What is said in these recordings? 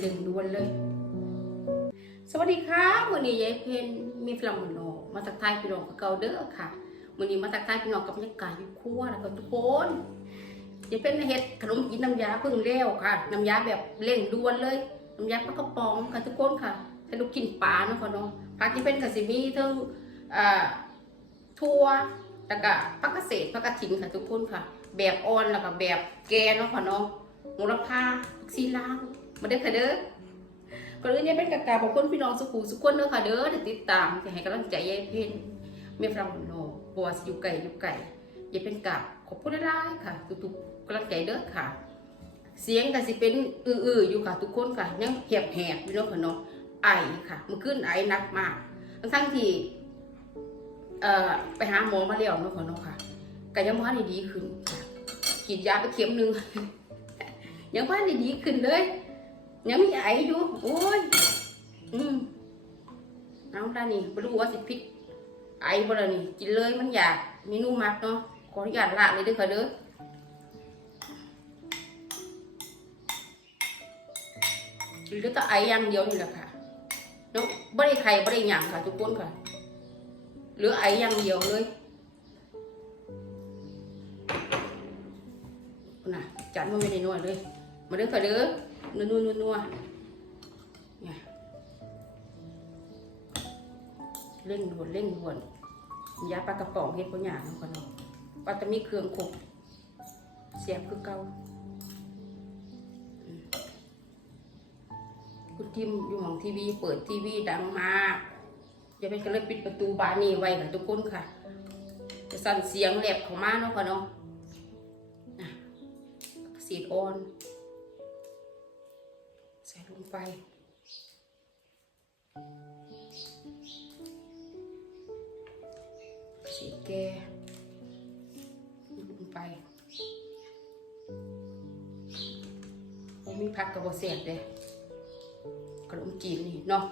เร่งด่วนเลย สวัสดีค่ะวันนี้ยายเพนมีฟลัมมโนมาตักทายพี่น้องกับเกาเด้อค่ะวันนี้มาตักทายพี่น้องกับบรรยากาศอยู่ครัวแล้วก็ทุกคนยายเพนเฮ็ดขนมกินน้ำยาเพิ่งเร็วค่ะ น้ำยาแบบเร่งด่วนเลย น้ำยาปลากระป๋องค่ะทุกคนค่ะให้ลูกกินปลาเนาะค่ะเนาะผักที่เป็นกสิมีเทั้งอ่าทั่วแล้วก็ผักเกษตรผักกระถิ่นค่ะทุกคนค่ะ แบบออนแล้วก็แบบแกเนาะค่ะเนาะโหระพาซีลาว มาเด้อค่ะเด้อก็เลยเนี่ยเป็นกากาบอกคนพี่น้องสุขุสุขคนเด้อค่ะเด้อที่ติดตามที่ให้กำลังใจยายเพ็ญเมียฟรังโนบัวสิอยู่ไก่อยู่ไก่ยายเป็นกับขอบคุณได้ค่ะทุกๆกำลังใจเด้อค่ะ เสียงก็สิเป็นอื้อๆอยู่ค่ะ ทุกคนค่ะยังแหบๆอยู่เนาะค่ะเนาะไอค่ะมื่อคืนไอหนักมากทั้งที่เอ่อไปหาหมอมาแล้วเนาะค่ะเนาะค่ะก็ยังบ่ทันดีขึ้นค่ะฉีดยาไปเข็มหนึงยังบ่ทันดีขึ้นเลย ยังมีไออยู่โอ้ยอืมเอาด้านนี้ไม่รู้ว่าสิพิษไอบ่ละนี่กินเลยมันอยากเมนูมักเนาะขออนุญาตละเลยด้อค่ะเด้อหรือแต่ไออย่างเดียวนี่แหละค่ะเนาะบ่ได้ไข่บ่ได้หยังค่ะ ทุกคนค่ะเหลือไออย่างเดียวเลยน่ะจัดมาไม่ได้นวดเลย มาเด้อค่ะเด้อ นัวนัวนัวนัวเนี่ยเร่งด่วนเร่งด่วนยาปลากระป๋องเฮ็ดปัญญาเนาะกันเนาะปลาตะมีเครื่องครบเสียบคือเก่าคุณทิมอยู่ห้องทีวี เปิดทีวีดังมากอย่าไปก็เลยปิดประตูบานนี้ไว้ค่ะทุกคนค่ะ จะสั่นเสียงแหลบข้ามาเนาะค่ะเนาะอะสีดออน งไป สีแกลงไปผมมีผักกระบอกเสียดเลยขนมจีนนี่เนาะ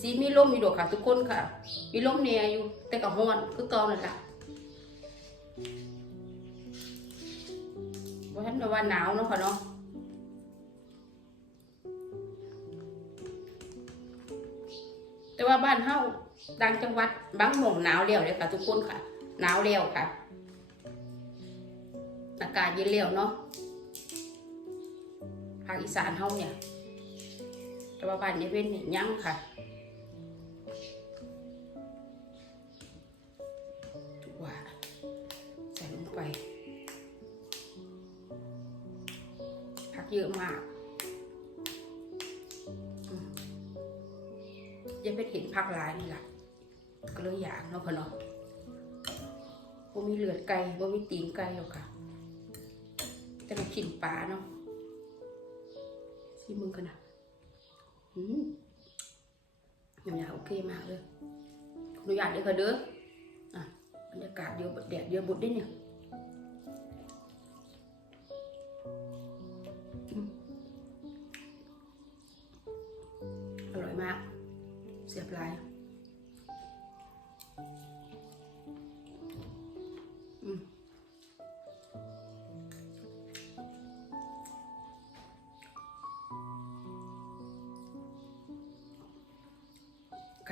สีมีลมมีดอกค่ะทุกคนค่ะ มีลมเนี่ยอยู่แต่กับฮ้อนคือเก่านั่นแหละ ว่าท่านว่าหนาวเนาะค่ะเนาะแต่ว่าบ้านเฮาต่างจังหวัดบางหม่องหนาวแล้วเลยค่ะ ทุกคนค่ะ หนาวแล้วค่ะ อากาศเย็นแล้วเนาะภาคอีสานเฮาเนี่ย แต่ว่าบ้านยายเว้นเนี่ยยังค่ะ อะมากยังเป็นเห็นผักหลายนี่แหละก็เลยอยากเนาะค่ะเนาะบ่มีเลือดไก่บ่มีตีนไก่หรอกค่ะ แต่เรากินปลาเนาะซีมึงกันนะอืมน้ำยาโอเคมากเลยออนุญาตเลยค่ะเด้ออะบรรยากาศเดียวแดดเดียวบดได้เนี่ย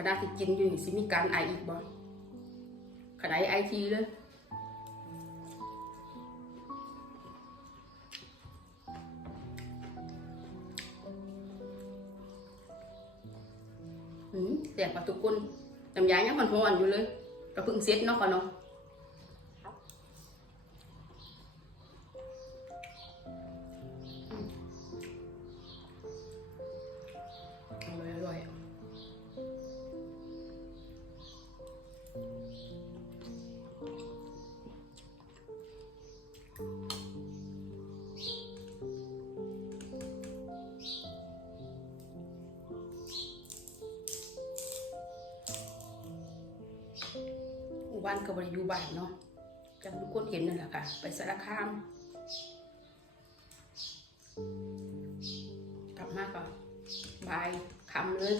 ขณะที่กินอยู่นี่สิมีการไออีกบ่ขณะไอทีเลยอืมแต่ปลาทุกคนน้ำยายังมันหอนอยู่เลยก็เพิ่งเซ็ตเนาะก่อนเนาะ บ้านกับบริยูบ้านเนาะจากทุกคนเห็นนั่นแหละค่ะ ไปสารคาม กลับมาก็บายคำเลย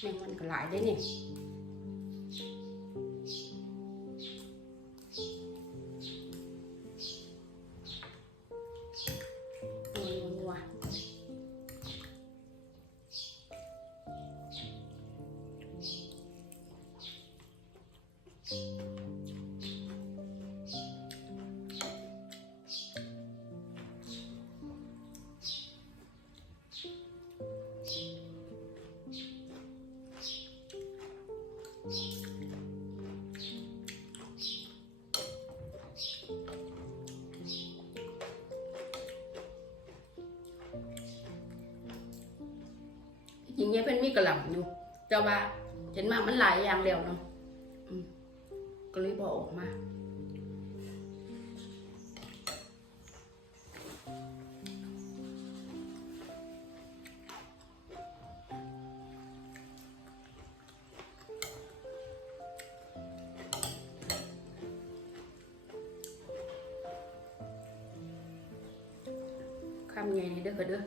แมงมันก็หลายได้เนี่ย อ้ ริงๆเนี่ยเป็นมีกระหล่ำอยู่ แต่ว่าเห็นมามันหลายอย่างแล้วเนาะก็เลยบอออกมาคำใหญ่นี่เด้อค่ะเด้อ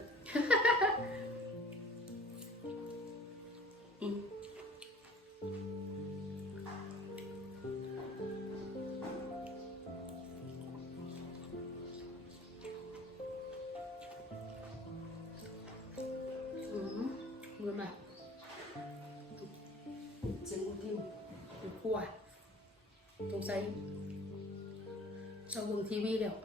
อบดูทีวี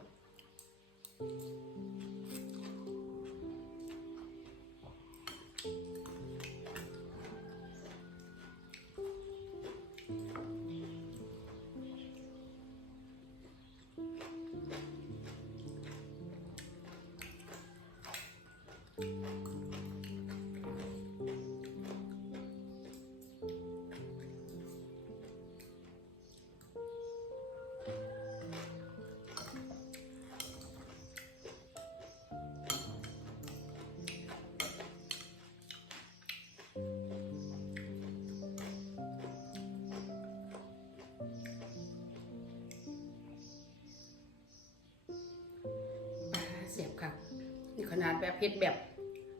นี่ขนาดแบบเผ็ดแบบ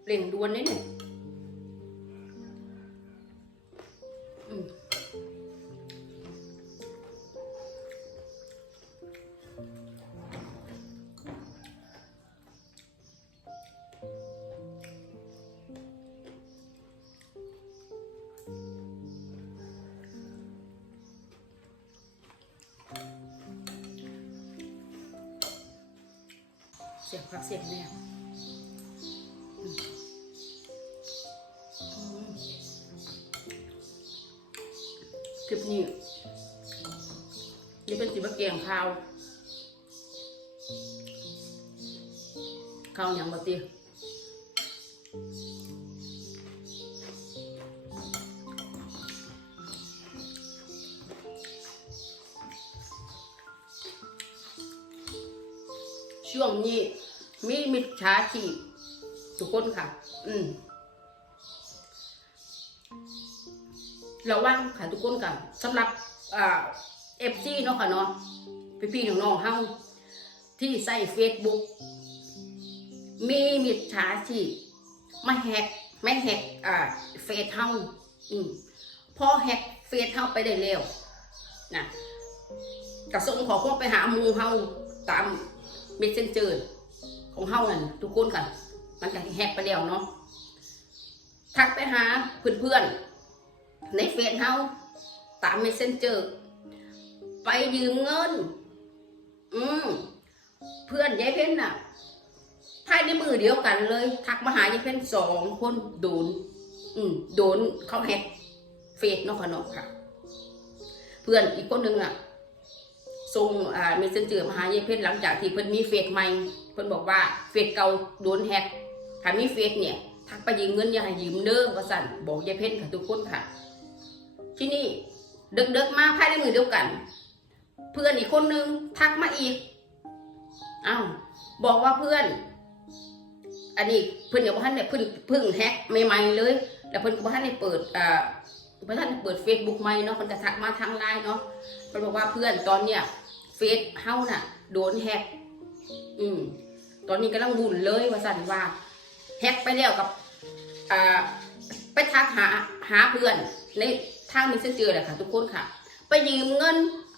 เร่งด่วนเลยเนี่ยเสียบคักเสียบแน่อื นี้นี่เป็นสีบะเกียงข้าวข้าวหยังบะเตียช่วงนี้มีมิจฉาชีพทุกคนค่ะ อืม ระวังค่ะทุกคนกันสำหรับเอฟซีเนาะค่ะเนาะพี่พี่ๆน้องๆเฮาที่ใส่เฟซบุ๊กมีมิจฉาชีพมาแฮกไม่แฮกอ่าเฟซเฮาอืมพอแฮกเฟซเฮาไปได้แล้วนะกระส่งขอความไปหาหมูเฮาตามเมสเซนเจอร์ของเฮานั่นทุกคนค่ะมันก็แฮกไปแล้วเนาะทักไปหาเพื่อนๆ ในเฟซเฮาตามเมสเซนเจอร์ไปยืมเงิน อืมเพื่อนยายเพ้นน่ะภายในมือเดียวกันเลย ทักมาหายายเพ้นสองคนโดน อืมโดนเขาแฮกเฟซนาะค่ะเนาะค่ะ เพื่อนอีกคนหนึ่งอะส่งอ่าเมสเซนเจอร์มาหายายเพ้นหลังจากที่เพิ่นมีเฟซใหม่เพิ่นบอกว่าเฟซเก่าโดนแฮกถ้ามีเฟซเนี่ย ทักไปยืมเงินอย่าให้ยืมเด้อว่าสั่นบอกยายเพ้นค่ะทุกคนค่ะ ที่นี่เด็กๆมาภายในมือเดียวกัน เพื่อนอีกคนนึงทักมาอีกอ้าวบอกว่าเพื่อน อันนี้เพื่อนกับพ่ท่านเนี่ยเพิ่งเพิ่งแฮกใหม่ๆเลย แล้วเพื่อนกับพ่ท่านเนี่ยเปิดอ่าพ่ท่านเปิดเฟซบุ๊กใหม่เนาะเพิ่นก็ทักมาทางไลน์เนาะเพิ่อนบอกว่าเพื่อนตอนเนี้ยเฟซเฮาน่ะ โดนแฮกอืมตอนนี้กำลังวุ่นเลยว่าสั่นว่าแฮกไปแล้วกับอ่าไปทักหาหาเพื่อนใน ทางมิสเจอร์แหละค่ะ ทุกคนค่ะ ไปยืมเงิน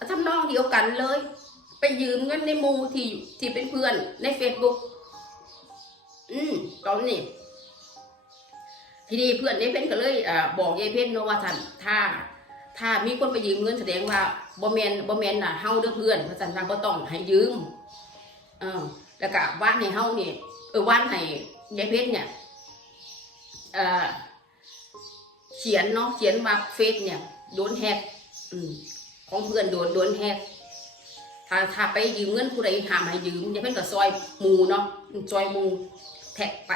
ทำนองเดียวกันเลย ไปยืมเงินในมูที่ที่เป็นเพื่อนในเฟซบุ๊กอืมตอนนี้ทีนี้เพื่อนยายเพ็ญก็เลยอบอกยายเพ็ญเนาะว่าท่านถ้า ถ้ามีคนไปยืมเงินแสดงว่าบ่แมนบ่แมนน่ะเฮาเด้อเพื่อนเพราะฉะนั้นบ่ต้องให้ยืมเออแล้วก็ว่านให้เฮานี่เออว่านให้ยายเพ็ญเนี่ยเอ่อ ขียนเนาะเขียนว่าเฟซเนี่ยโดนแฮกของเพื่อนโดนโดนแฮกถ้าถ้าไปยืมเงินผู้ใดห้ามให้ยืมยายเพ็ญก็ซอยมูเนาะซอยมูแท็กไป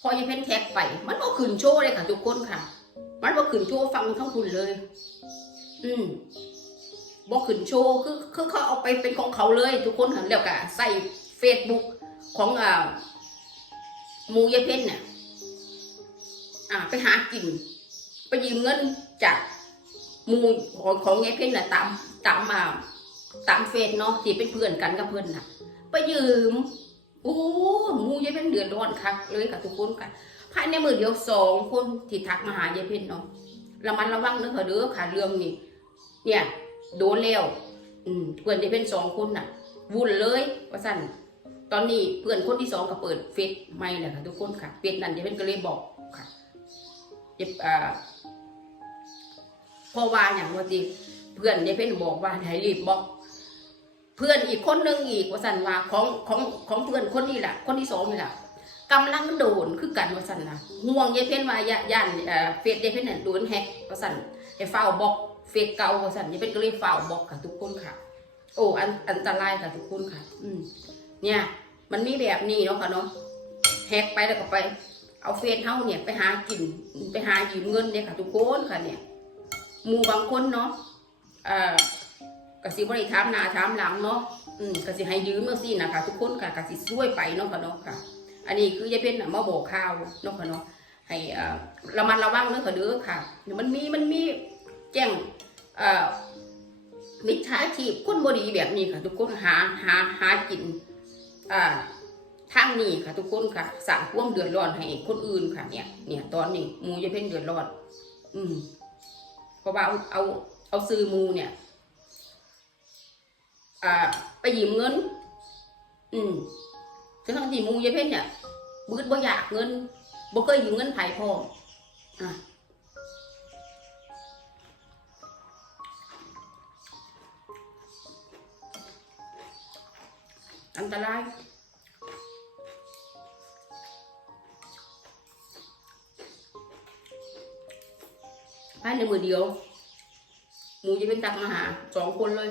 พอยายเพ็ญแท็กไป มันก็ขึ้นโชว์เลยค่ะทุกคนค่ะ มันบ่ขึ้นโชว์ฟังทั้งคุณเลย อืมบ่ขึ้นโชว์คือคือเขาเอาไปเป็นของเขาเลย ทุกคนค่ะแล้วก็ใส่เฟซบุ๊กของอ่ามูยายเพ็ญเนี่ยอ่าไปหากิน ไปยืมเงินจากมูของของยายเพ็ญน่ะตามตามมาตามเฟซเนาะที่เป็นเพื่อนกันกับเพื่อนน่ะ ไปยืมโอ้มูยายเพ็ญเดือดร้อนคักเลยค่ะทุกคนค่ะภายในมือเดียวสองคนที่ทักมาหายายเพ็ญเนาะระมัดระวังเด้อค่ะเด้อค่ะเรื่องนี้เนี่ยโดนแล้วอืมเพื่อนยายเพ็ญสองคนน่ะ วุ่นเลยว่าสั่นตอนนี้เพื่อนคนที่สองก็เปิดเฟซใหม่แหละค่ะทุกคนค่ะเฟซนั้นยายเพ็ญก็เลยบอกค่ะเจ็บอ่า พราะว่าอย่างว่าที่เพื่อนยายเพ็ญบอกว่าให้รีบบอก เพื่อนอีกคนนึงอีกว่าสันว่าของของของเพื่อนคนนี้แหละคนที่สองนี่แหละกำลังโดนคือกันว่าสันนะห่วงยายเพ็ญว่าย่าย่านเฟซยายเพ็ญน่ะโดนแฮกว่าสันให้เฝ้าบอกเฟซเก่าว่าสันยายเพ็ญก็เลยเฝ้าบอกค่ะทุกคนค่ะ โอ้อันอันตรายค่ะทุกคนค่ะ อืมเนี่ยมันมีแบบนี้เนาะค่ะเนาะแฮกไปแล้วก็ไป เอาเฟซเฮาเนี่ยไปหากินไปหายืมเงินเนี่ยค่ะทุกคนค่ะเนี่ย มู่บางคนเนาะอ่อกสิบริถามหน้าถามหลังเนาะอืมกสิให้ยืมเมื่อซี่นะคะทุกคนค่ะกสิช่วยไปเนาะค่ะเนาะค่ะ อันนี้คือยายเพ็ญน่ะมาบอกข่าวเนาะค่ะเนาะให้อ่อระมัดระวังเด้อค่ะเด้อค่ะมันมีมันมีแจ้งอ่อมิจฉาชีพคนบดีแบบนี้ค่ะ ทุกคนหาหาหากินอ่าทางนี้ค่ะ ทุกคนค่ะสร้างความเดือดร้อนให้คนอื่นค่ะเนี่ยเนี่ยตอนนี้หมูยายเพ็ญเดือดร้อนอืม เพราะว่าเอาเอาเอาซื้อมูเนี่ย อ่า ไปยืมเงิน อืมทั้งที่มูยายเพ็ญเนี่ยบืดบ่อยากเงินบ่เคยยืมเงินไผ่พ่ออะอันตราย ภายในมือเดียว หมูจะเป็นตักมาหาสองคนเลย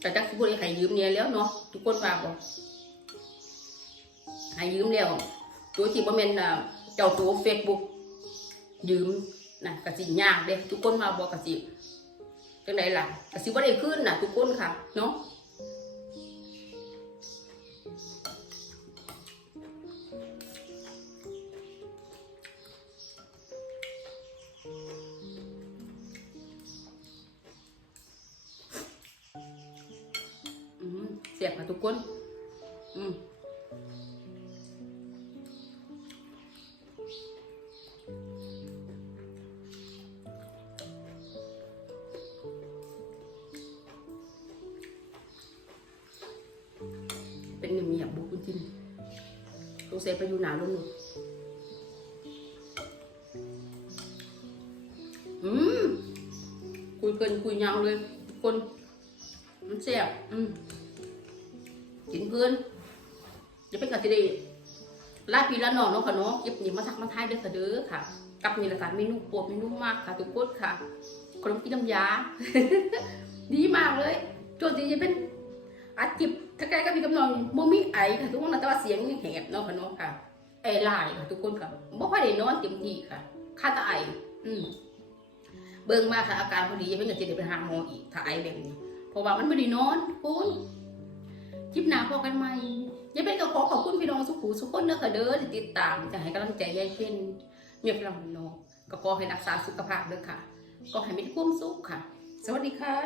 แต่จักสิบุรีให้ยืมเนี่ยแล้วเนาะทุกคนว่าบอกให้ยืมแล้วตัวที่บ่แม่นอ่าเจ้าตัวเฟซบุ๊กยืม นะกะสิยากเด้ทุกคนมาบอกกะสิจังไดล่ะกะสิบ่ได้ขึ้นน่ะทุกคนค่ะ เนาะเสียบค่ะทุกคน เป็นเงียบๆบุคุณจินตัวเซไปอยู่หนาวลงหนูอืมคุยเกินคุยยาวเลยทุกคน มันแซ่บอืมกินเพื่อนจะเป็นกะทิดีลาปีละหนอนเนาะค่ะเนาะเก็บนี่มาทักมาทายเด้อค่ะเด้อค่ะ กับนี่แหละค่ะเมนูโปรดเมนูมากค่ะทุกคนค่ะขนมกินน้ำยา ดีมากเลยโจทย์จะเป็นอาจิบ ถ้าใกล้ก็มีกำนองบ่มีไอค่ะทุกคนนะแต่ว่าเสียงยังแหบเนาะค่ะเนาะค่ะไอลายค่ะทุกคนค่ะบ่ค่อยได้นอนเต็มที่ค่ะค่าตาไออืมเบิ่งมาค่ะอาการพอดียังไม่ก็จะได้ไปหาหมออีกถ้าไอแบบนี้เพราะว่ามันไม่ได้นอนคุณคลิปหน้าพอกันไหมยายเป็นก็ขอขอบคุณพี่น้องสุขุสุขคนเด้อค่ะเด้อที่ติดตามจะให้กำลังใจยายเป็นเมียพลังเนาะก็ขอให้รักษาสุขภาพด้อค่ะ ก็ให้มีความสุขค่ะ สวัสดีค่ะ